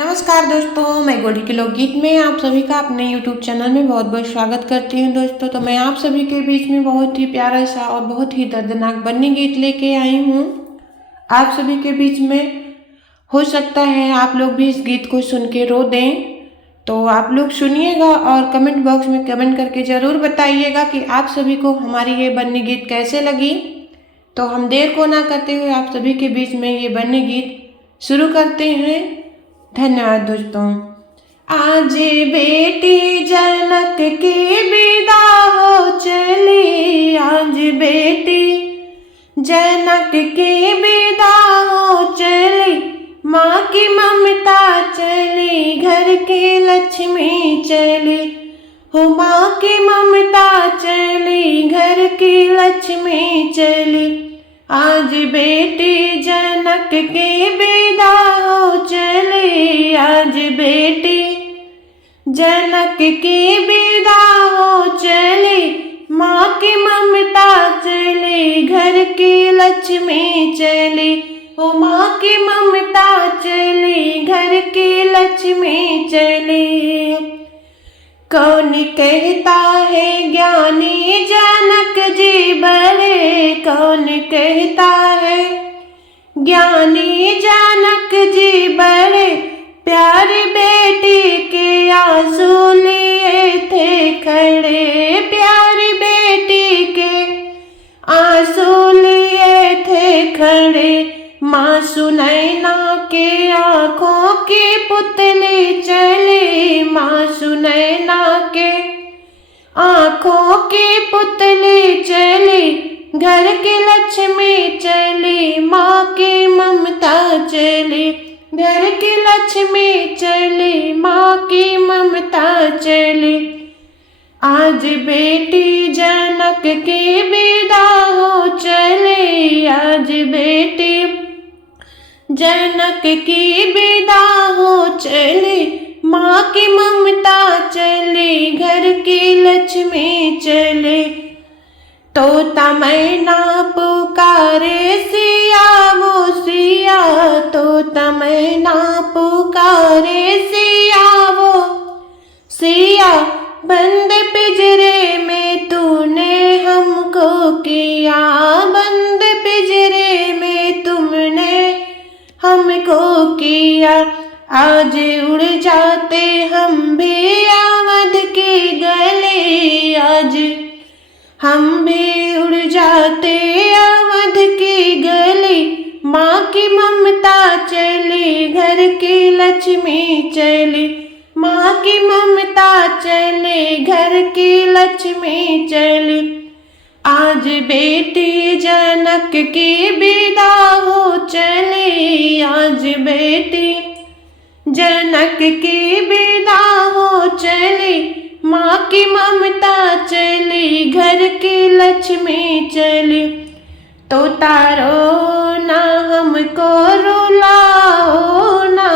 नमस्कार दोस्तों, मैं गोल्डी के लोकगीत में आप सभी का अपने YouTube चैनल में बहुत बहुत स्वागत करती हूँ। दोस्तों, तो मैं आप सभी के बीच में बहुत ही प्यारा सा और बहुत ही दर्दनाक बन्नी गीत लेके आई हूँ आप सभी के बीच में। हो सकता है आप लोग भी इस गीत को सुन के रो दें, तो आप लोग सुनिएगा और कमेंट बॉक्स में कमेंट करके ज़रूर बताइएगा कि आप सभी को हमारी ये बन्नी गीत कैसे लगी। तो हम देर को ना करते हुए आप सभी के बीच में ये बन्नी गीत शुरू करते हैं। धन्यवाद दोस्तों। आज बेटी जनक की विदा हो चली, आज बेटी जनक की विदा हो चली, माँ की ममता चली, घर की लक्ष्मी चली, हो माँ की ममता चली, घर की लक्ष्मी चली। आज बेटी जनक की विदा हो चली, आज बेटी जनक की विदा हो चली, माँ की ममता चली, घर की लक्ष्मी चली, ओ माँ की ममता चली, घर की लक्ष्मी चली। कौन कहता है ज्ञानी जनक जी बड़े, कौन कहता है ज्ञानी जनक जी बड़े, प्यारी बेटी के आंसू लिए थे खड़े, प्यारी बेटी के आंसू लिए थे खड़े। माँ सुनैना के आँखों की पुतली चली, माँ सुनैना के आँखों की पुतली चली, घर की लक्ष्मी चली, माँ की ममता चली, घर की लक्ष्मी चली, माँ की ममता चली। आज बेटी जनक की विदा हो चली, आज बेटी जनक की विदा हो चली, माँ की ममता चली, घर की लक्ष्मी चली। तोता मैना पुकारे सिया वो सिया, तोता मैना पुकारे सिया वो सिया, बंद पिंजरे में तूने हमको किया, बंद पिंजरे में तुमने हमको किया। आज उड़ जाते हम भी अवध की गली, आज हम भी उड़ जाते अवध की गली, माँ की ममता चली, घर की लक्ष्मी चली, माँ की ममता चली, घर की लक्ष्मी चली। आज बेटी जनक की विदा हो चली, आज बेटी जनक की विदा हो चली, माँ की ममता चली, घर की लक्ष्मी चली। तोता रोना हमको रुलाओ ना,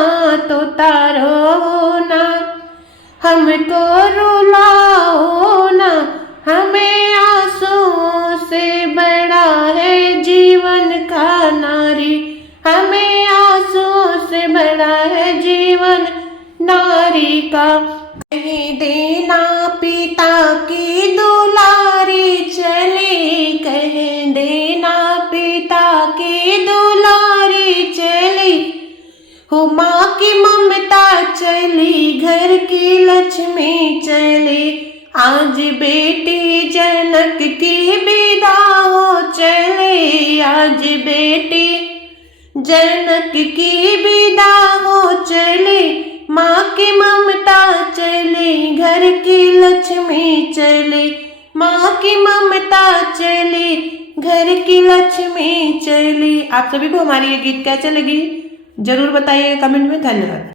तोता रोना हमको रुलाओ ना, हमें आंसुओं से बड़ा है जीवन का नारी, हमें आंसुओं से बड़ा है जीवन नारी का। कह देना पिता की दुलारी चली, कह देना पिता की दुलारी चली, हो माँ की ममता चली, घर की लक्ष्मी चली। आज बेटी जनक की विदा हो चली, आज बेटी जनक की विदा हो चली, माँ की ममता चली, घर की लक्ष्मी चली, माँ की ममता चली, घर की लक्ष्मी चली। आप सभी को हमारी ये गीत कैसे लगी जरूर बताइएगा कमेंट में। धन्यवाद।